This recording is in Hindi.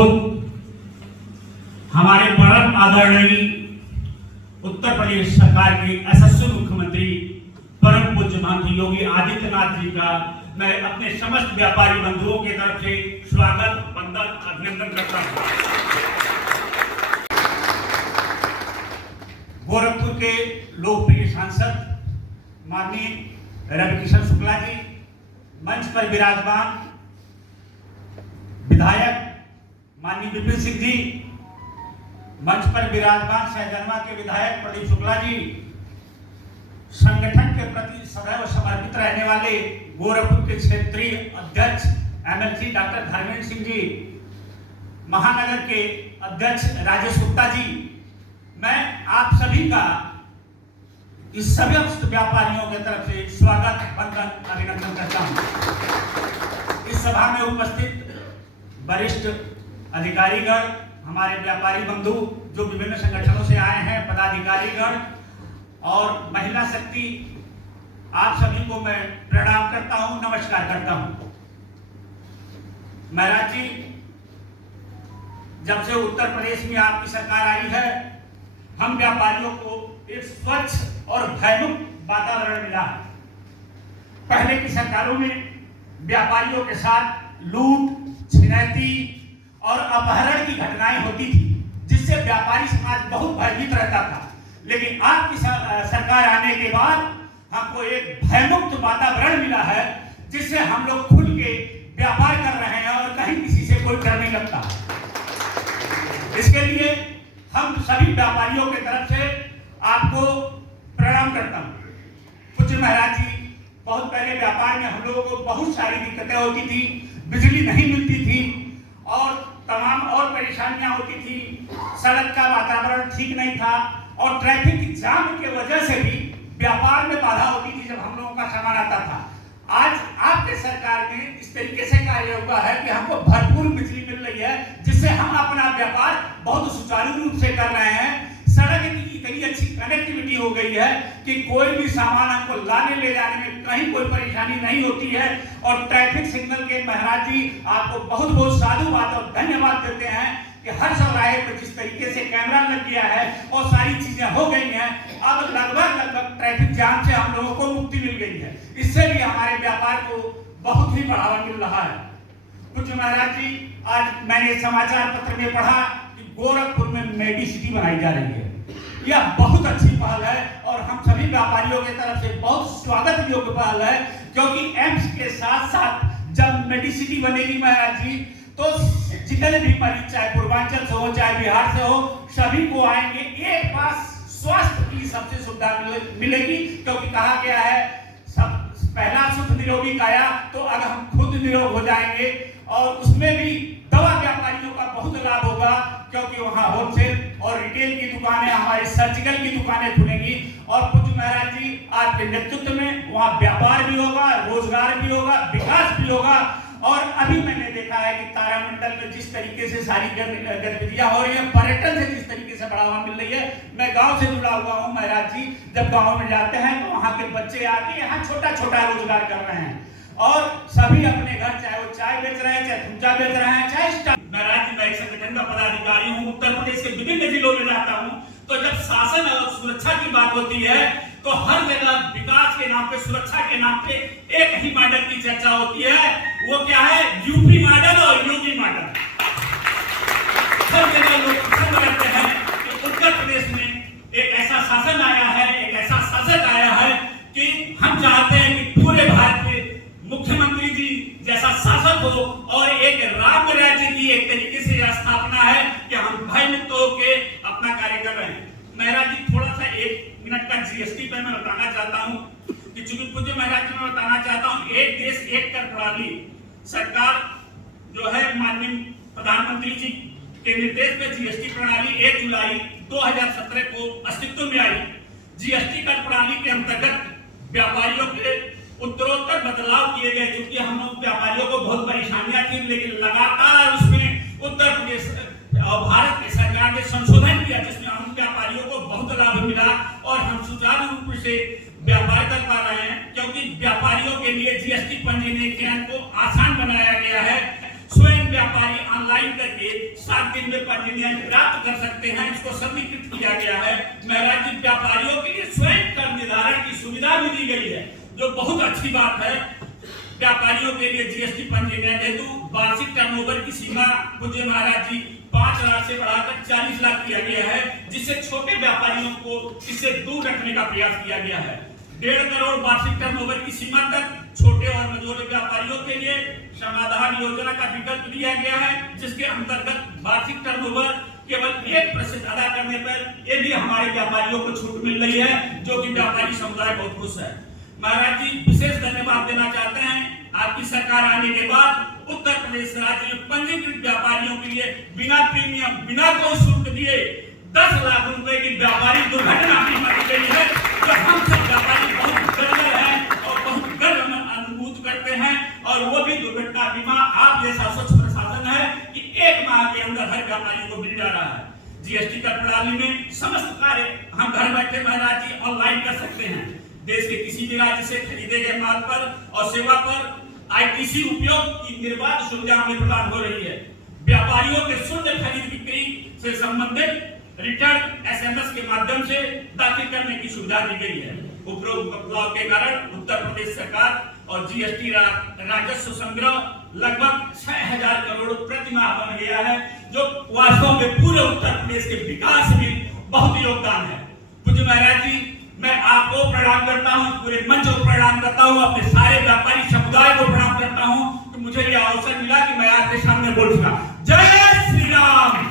अनुरोध हमारे परम आदरणीय उत्तर प्रदेश सरकार के यशस्वी मुख्यमंत्री परम पूज्य माननीय योगी आदित्यनाथ जी का मैं अपने समस्त व्यापारी बंधुओं की तरफ से स्वागत, वंदन, अभिनंदन करता हूं। गोरखपुर के लोकप्रिय सांसद माननीय रविकिशन शुक्ला जी, मंच पर विराजमान विधायक माननीय विपिन सिंह जी, मंच पर विराजमान सहजनवा के विधायक प्रदीप शुक्ला जी, संगठन के प्रति सदैव समर्पित रहने वाले गोरखपुर के क्षेत्रीय अध्यक्ष एमएलसी डॉक्टर धर्मेंद्र सिंह जी, महानगर के अध्यक्ष राजेश गुप्ता जी, मैं आप सभी का इस समस्त व्यापारियों की तरफ से स्वागत, वंदन, अभिनंदन करता हूं। इस सभा में उपस्थित वरिष्ठ अधिकारीगण, हमारे व्यापारी बंधु जो विभिन्न संगठनों से आए हैं, पदाधिकारीगण और महिला शक्ति, आप सभी को मैं प्रणाम करता हूं, नमस्कार करता हूं। महाराज जी, जब से उत्तर प्रदेश में आपकी सरकार आई है, हम व्यापारियों को एक स्वच्छ और भयमुक्त वातावरण मिला है। पहले की सरकारों में व्यापारियों के साथ लूट, छिनैती और अपहरण की घटनाएं होती थी, जिससे व्यापारी समाज बहुत भयभीत रहता था। लेकिन आपकी सरकार आने के बाद हमको एक भयमुक्त वातावरण मिला है, जिससे हम लोग खुल के व्यापार कर रहे हैं और कहीं किसी से कोई डर नहीं लगता। इसके लिए हम सभी व्यापारियों की तरफ से आपको प्रणाम करता हूँ। पूज्य महाराज जी, बहुत पहले व्यापार में हम लोगों को बहुत सारी दिक्कतें होती थी, बिजली नहीं मिलती थी और तमाम और परेशानियां होती थी, सड़क का वातावरण ठीक नहीं था और ट्रैफिक जाम की वजह से भी व्यापार में बाधा होती थी जब हम लोगों का सामान आता था। आज आपके सरकार ने इस तरीके से कार्य हुआ है कि हमको भरपूर बिजली मिल रही है, जिससे हम अपना व्यापार बहुत सुचारू रूप से कर रहे हैं। सड़क की इतनी अच्छी कनेक्टिविटी हो गई है कि कोई भी सामान हमको लाने ले जाने में कहीं कोई परेशानी नहीं होती है। और ट्रैफिक सिग्नल के महाराज जी, आपको बहुत बहुत साधुवाद और धन्यवाद देते हैं कि हर चौराहे पर जिस तरीके से कैमरा लग गया है और सारी चीजें हो गई हैं, अब लगभग ट्रैफिक जाम से हम लोगों को मुक्ति मिल गई है। इससे भी हमारे व्यापार को बहुत ही बढ़ावा मिल रहा है। पूज्य महाराज जी, आज मैंने समाचार पत्र में पढ़ा कि गोरखपुर में मेडिसिटी बनाई जा रही है। यह बहुत अच्छी पहल है और हम सभी व्यापारियों की तरफ से बहुत स्वागत योग्य पहल है, क्योंकि एम्स के साथ साथ जब मेडिसिटी बनेगी महाराज जी, तो जितने भी मरीज चाहे पूर्वांचल से हो चाहे बिहार से हो, सभी को आएंगे, एक पास स्वास्थ्य की सबसे सुविधा मिलेगी। क्योंकि कहा गया है सब पहला सुख निरोगी काया, तो अगर हम खुद निरोग हो जाएंगे और उसमें भी दवा व्यापारियों का बहुत लाभ होगा, क्योंकि वहाँ होलसेल और रिटेल की दुकानें, हमारी सर्जिकल की दुकानें खुलेंगी। और पूज्य महाराज जी, आपके नेतृत्व में वहाँ व्यापार भी होगा, रोजगार भी होगा, विकास भी होगा। और अभी मैंने देखा है कि तारामंडल में जिस तरीके से सारी गतिविधियां हो रही है, पर्यटन से जिस तरीके से बढ़ावा मिल रही है, मैं गांव से जुड़ा हुआ हूं महाराज जी। जब गांव में जाते हैं तो वहां के बच्चे आके यहाँ छोटा छोटा रोजगार कर रहे हैं और सभी अपने घर, चाहे वो चाय बेच रहे हैं, चाहे भुजा बेच रहे हैं, चाहे महाराज जी, मैं एक संगठन का पदाधिकारी हूँ, उत्तर प्रदेश के विभिन्न जिलों में जाता हूँ। तो जब शासन और सुरक्षा की बात होती है तो हर जगह विकास के नाम पे, सुरक्षा के नाम पे एक ही मॉडल की चर्चा होती है। वो क्या है? यूपी मॉडल और योगी मॉडल। हर जगह लोग पसंद करते हैं कि उत्तर प्रदेश में एक ऐसा शासन आया है, एक ऐसा शासक आया है कि हम चाहते हैं कि पूरे भारत में मुख्यमंत्री जी जैसा शासक हो और एक राम राज्य की एक तरीके से स्थापना है कि हम भयमुक्त होकर अपना कार्य कर रहे हैं। महाराज जी, थोड़ा सा 1 मिनट का जीएसटी पे मैं बताना चाहता हूँ कि चूंकि पूज्य महाराज जी, मैं बताना चाहता हूँ, एक देश एक कर प्रणाली सरकार जो है माननीय प्रधानमंत्री जी के निर्देश पे जीएसटी प्रणाली 1 जुलाई 2017 को अस्तित्व में आई। जीएसटी कर प्रणाली के अंतर्गत व्यापारियों के उत्तरोत्तर बदलाव किए गए, क्योंकि हम लोग व्यापारियों को बहुत परेशानियां थी, लेकिन लगातार उसमें उत्तर प्रदेश और भारत की सरकार ने संशोधन किया, जिसमें हम व्यापारियों को बहुत लाभ मिला और हम सुचारू रूप से व्यापार कर पा रहे हैं। क्योंकि व्यापारियों के लिए जीएसटी पंजीकरण को आसान बनाया गया है। स्वयं व्यापारी ऑनलाइन करके 7 दिन में पंजीयन प्राप्त कर सकते हैं। इसको समीकृत किया गया है। महाराज जी, व्यापारियों के लिए स्वयं कर निर्धारण की सुविधा भी दी गई है, जो बहुत अच्छी बात है। व्यापारियों के लिए जीएसटी पंजीयन हेतु वार्षिक टर्नओवर की सीमा पूज्य महाराज जी 5 लाख से बढ़ाकर 40 लाख किया गया है, जिससे छोटे व्यापारियों को इससे दूर रखने का प्रयास किया गया है। 1.5 करोड़ वार्षिक टर्नओवर की सीमा तक छोटे और मझोले व्यापारियों के लिए समाधान योजना का विकल्प दिया गया है, जिसके अंतर्गत वार्षिक टर्नओवर केवल 1% अदा करने पर ये भी हमारे व्यापारियों को छूट मिल रही है, जो कि व्यापारी समुदाय बहुत खुश है। महाराज जी, विशेष धन्यवाद देना चाहते हैं। आपकी सरकार आने के बाद उत्तर प्रदेश राज्य में पंजीकृत व्यापारियों के लिए बिना प्रीमियम, बिना कोई शुल्क दिए 10 लाख रुपए की व्यापारी दुर्घटना बीमा दी गई है, जो हम सब व्यापारी बहुत गर्व है और बहुत गर्व अनुभूत करते हैं। और वो भी दुर्घटना बीमा आप जैसा स्वच्छ प्रशासन है कि 1 माह के अंदर हर व्यापारी को मिल जा रहा है। जीएसटी कर प्रणाली में समस्त कार्य हम घर बैठे महाराज जी ऑनलाइन कर सकते हैं। देश के किसी भी राज्य से खरीदे गए माल पर और सेवा पर आईटीसी उपयोग की निर्बाध सुविधा हमें प्रदान हो रही है। व्यापारियों के शून्य खरीद बिक्री से संबंधित रिटर्न एसएमएस के माध्यम से दाखिल करने की सुविधा दी गई है। उपरोक्त बदलाव के कारण उत्तर प्रदेश सरकार और जीएसटी राजस्व संग्रह लगभग 6000 करोड़ प्रति माह बन गया है, जो वास्तव में पूरे उत्तर प्रदेश के विकास में बहुत योगदान है। पूज्य महाराज जी, मैं आपको प्रणाम करता हूं, पूरे मंच को प्रणाम करता हूं, अपने सारे व्यापारी समुदाय को प्रणाम करता हूं कि मुझे यह अवसर मिला कि मैं आपके सामने बोल सका। जय श्री राम।